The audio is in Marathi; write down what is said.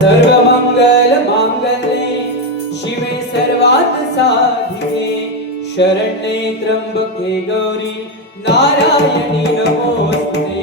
सर्व मंगल मांगल्ये शिवे सर्वात साधिके शरण्ये त्र्यंबके गौरी नारायणी नमोस्तुते